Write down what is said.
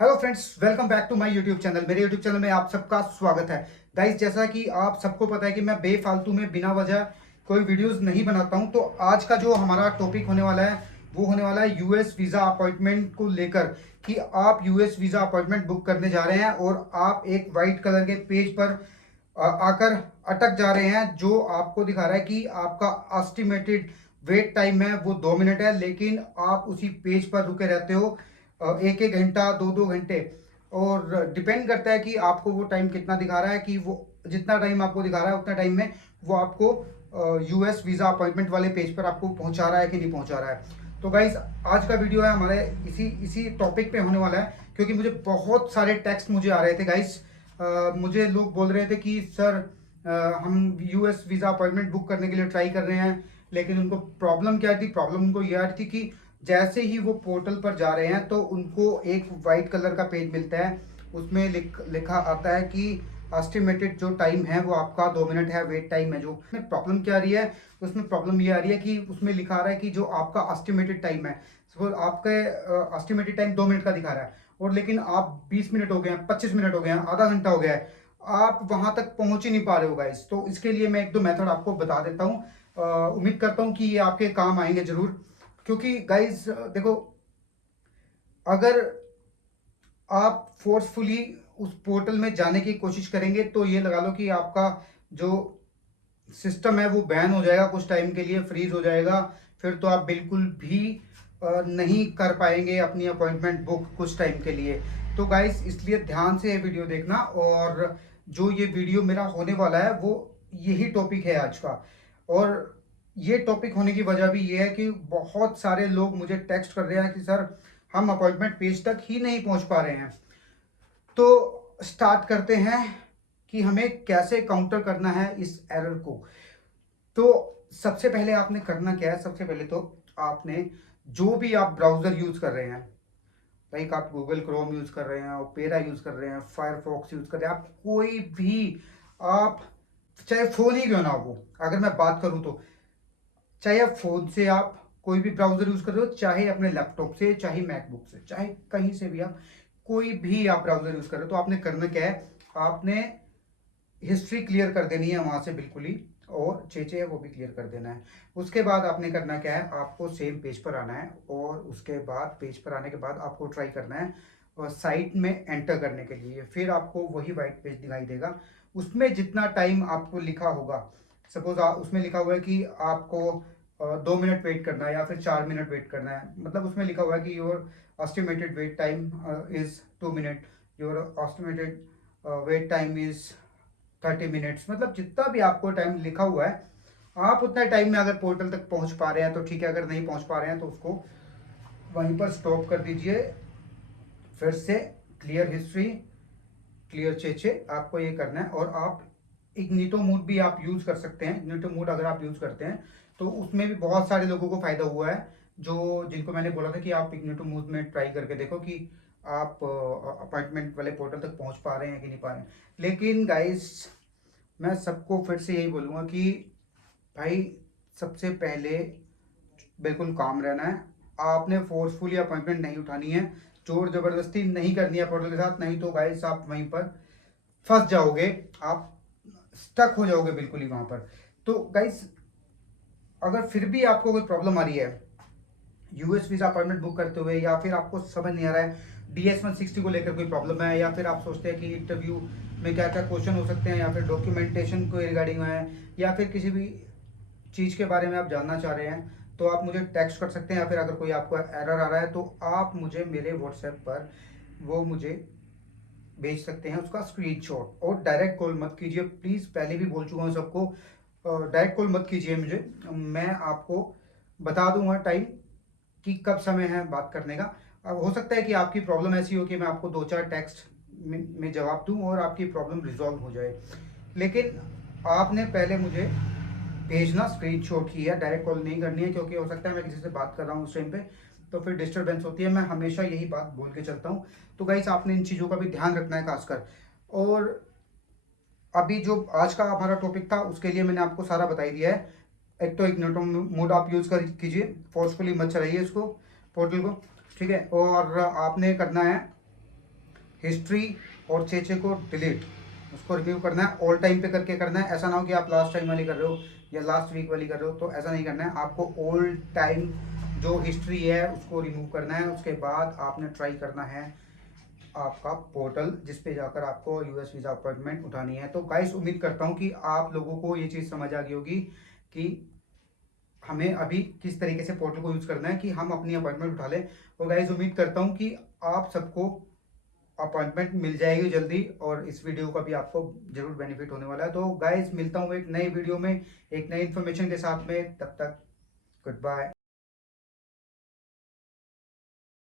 Hello friends, welcome back to my YouTube channel. मेरे YouTube channel में आप सबका स्वागत है। गाइस, जैसा कि आप सबको पता है कि मैं बेफालतू में बिना वजह कोई वीडियोस नहीं बनाता हूं। तो आज का जो हमारा टॉपिक होने वाला है वो होने वाला है यूएस वीज़ा अपॉइंटमेंट को लेकर, कि आप यूएस वीज़ा अपॉइंटमेंट बुक करने जा रहे हैं और आप एक वाइट कलर के पेज पर आकर अटक जा रहे हैं, जो आपको दिखा रहा है कि आपका एस्टिमेटेड वेट टाइम है वो 2 मिनट है, लेकिन आप उसी पेज पर रुके रहते हो एक एक घंटा, दो दो घंटे। और डिपेंड करता है कि आपको वो टाइम कितना दिखा रहा है, कि वो जितना टाइम आपको दिखा रहा है उतना टाइम में वो आपको यूएस वीज़ा अपॉइंटमेंट वाले पेज पर आपको पहुंचा रहा है कि नहीं पहुंचा रहा है। तो गाइज, आज का वीडियो है हमारे इसी इसी टॉपिक पे होने वाला है, क्योंकि मुझे बहुत सारे टेक्स्ट मुझे आ रहे थे गाइज। मुझे लोग बोल रहे थे कि सर, हम यूएस वीज़ा अपॉइंटमेंट बुक करने के लिए ट्राई कर रहे हैं, लेकिन उनको प्रॉब्लम क्या थी? प्रॉब्लम उनको ये आ रही थी कि जैसे ही वो पोर्टल पर जा रहे हैं तो उनको एक वाइट कलर का पेज मिलता है। उसमें लिखा आता है कि एस्टिमेटेड जो टाइम है वो आपका 2 मिनट है, वेट टाइम है। जो उसमें प्रॉब्लम क्या आ रही है? उसमें प्रॉब्लम ये आ रही है कि उसमें लिखा आ रहा है कि जो आपका एस्टिमेटेड टाइम है, सपोज आपके एस्टिमेटेड टाइम 2 मिनट का दिखा रहा है, और लेकिन आप 20 मिनट हो गए हैं, 25 मिनट हो गए हैं, आधा घंटा हो गया है, आप वहां तक पहुंच ही नहीं पा रहे हो गाइस। तो इसके लिए मैं एक दो मेथड आपको बता देता हूँ। उम्मीद करता हूँ कि ये आपके काम आएंगे जरूर, क्योंकि गाइज देखो, अगर आप फोर्सफुली उस पोर्टल में जाने की कोशिश करेंगे तो ये लगा लो कि आपका जो सिस्टम है वो बैन हो जाएगा, कुछ टाइम के लिए फ्रीज हो जाएगा। फिर तो आप बिल्कुल भी नहीं कर पाएंगे अपनी अपॉइंटमेंट बुक कुछ टाइम के लिए। तो गाइस, इसलिए ध्यान से ये वीडियो देखना। और जो ये वीडियो मेरा होने वाला है वो यही टॉपिक है आज का। और ये टॉपिक होने की वजह भी ये है कि बहुत सारे लोग मुझे टेक्स्ट कर रहे हैं कि सर, हम अपॉइंटमेंट पेज तक ही नहीं पहुंच पा रहे हैं। तो स्टार्ट करते हैं कि हमें कैसे काउंटर करना है इस एरर को। तो सबसे पहले आपने करना क्या है? सबसे पहले तो आपने, जो भी आप ब्राउजर यूज कर रहे हैं, लाइक आप गूगल क्रोम यूज कर रहे हैं, ओपेरा यूज कर रहे हैं, फायरफॉक्स यूज कर रहे हैं, आप कोई भी, आप चाहे फोन ही क्यों ना हो, अगर मैं बात करूं तो चाहे आप फोन से आप कोई भी ब्राउजर यूज कर रहे हो, चाहे अपने लैपटॉप से, चाहे मैकबुक से, चाहे कहीं से भी आप कोई भी आप ब्राउजर यूज कर रहे हो, तो आपने करना क्या है? आपने हिस्ट्री क्लियर कर देनी है वहां से बिल्कुल ही, और चेचे है वो भी क्लियर कर देना है। उसके बाद आपने करना क्या है? आपको सेम पेज पर आना है, और उसके बाद पेज पर आने के बाद आपको ट्राई करना है और साइट में एंटर करने के लिए। फिर आपको वही वाइट पेज दिखाई देगा, उसमें जितना टाइम आपको लिखा होगा, सपोज उसमें लिखा हुआ है कि आपको 2 मिनट वेट करना है या फिर 4 मिनट वेट करना है, मतलब उसमें लिखा हुआ है कि your estimated wait time is 2 minute, your estimated wait time is 30 minutes. मतलब जितना भी आपको टाइम लिखा हुआ है, आप उतना टाइम में अगर पोर्टल तक पहुंच पा रहे हैं तो ठीक है, अगर नहीं पहुंच पा रहे हैं तो उसको वहीं पर स्टॉप कर दीजिए। फिर से क्लियर हिस्ट्री, क्लियर चेचे, आपको ये करना है। और आप इग्निटो मोड भी आप यूज कर सकते हैं। इग्निटो मोड अगर आप यूज करते हैं तो उसमें भी बहुत सारे लोगों को फायदा हुआ है, जो जिनको मैंने बोला था कि आप इग्निटो मोड में ट्राई करके देखो कि आप अपॉइंटमेंट वाले पोर्टल तक पहुंच पा रहे हैं कि नहीं पा रहे हैं। लेकिन गाइस, मैं सबको फिर से यही बोलूँगा कि भाई, सबसे पहले बिल्कुल काम रहना है। आपने फोर्सफुली अपॉइंटमेंट नहीं उठानी है, जोर जबरदस्ती नहीं करनी है पोर्टल के साथ, नहीं तो गाइस आप वहीं पर फंस जाओगे, आप स्टक हो जाओगे बिल्कुल ही वहां पर। तो गाइस, अगर फिर भी आपको कोई प्रॉब्लम आ रही है यूएस वीजा अपॉइंटमेंट बुक करते हुए, या फिर आपको समझ नहीं आ रहा है DS-160 को लेकर कोई प्रॉब्लम है, या फिर आप सोचते हैं कि इंटरव्यू में क्या क्या क्वेश्चन हो सकते हैं, या फिर डॉक्यूमेंटेशन को रिगार्डिंग है, या फिर किसी भी चीज़ के बारे में आप जानना चाह रहे हैं, तो आप मुझे टेक्स्ट कर सकते हैं। या फिर अगर कोई आपको एरर आ रहा है तो आप मुझे मेरे व्हाट्सएप पर वो मुझे भेज सकते हैं उसका स्क्रीनशॉट। और डायरेक्ट कॉल मत कीजिए प्लीज़, पहले भी बोल चुका हूँ सबको, डायरेक्ट कॉल मत कीजिए मुझे। मैं आपको बता दूंगा टाइम कि कब समय है बात करने का। अब हो सकता है कि आपकी प्रॉब्लम ऐसी हो कि मैं आपको दो चार टेक्स्ट में जवाब दूं और आपकी प्रॉब्लम रिजॉल्व हो जाए, लेकिन आपने पहले मुझे भेजना स्क्रीनशॉट ही है, डायरेक्ट कॉल नहीं करनी है, क्योंकि हो सकता है मैं किसी से बात कर रहा हूँ उस टाइम पे, तो फिर डिस्टर्बेंस होती है। मैं हमेशा यही बात बोल के चलता हूँ। तो गाइस, आपने इन चीज़ों का भी ध्यान रखना है खासकर। और अभी जो आज का हमारा टॉपिक था उसके लिए मैंने आपको सारा बता ही दिया है। एक तो इग्निटो मोड आप यूज़ कर कीजिए, फोर्सफुली मत चलाइए इसको, पोर्टल को, ठीक है। और आपने करना है हिस्ट्री और 6 को डिलीट, उसको रिव्यू करना है, ऑल टाइम पे करके करना है। ऐसा ना हो कि आप लास्ट टाइम वाली कर रहे हो या लास्ट वीक वाली कर रहे हो, तो ऐसा नहीं करना है। आपको ऑल टाइम जो हिस्ट्री है उसको रिमूव करना है। उसके बाद आपने ट्राई करना है आपका पोर्टल, जिस पे जाकर आपको यूएस वीज़ा अपॉइंटमेंट उठानी है। तो गाइस उम्मीद करता हूँ कि आप लोगों को ये चीज़ समझ आ गई होगी कि हमें अभी किस तरीके से पोर्टल को यूज़ करना है कि हम अपनी अपॉइंटमेंट उठा लें। तो गाइस उम्मीद करता हूँ कि आप सबको अपॉइंटमेंट मिल जाएगी जल्दी, और इस वीडियो का भी आपको जरूर बेनिफिट होने वाला है। तो गाइस मिलता हूँ एक नई वीडियो में एक नई इन्फॉर्मेशन के साथ में, तब तक गुड बाय।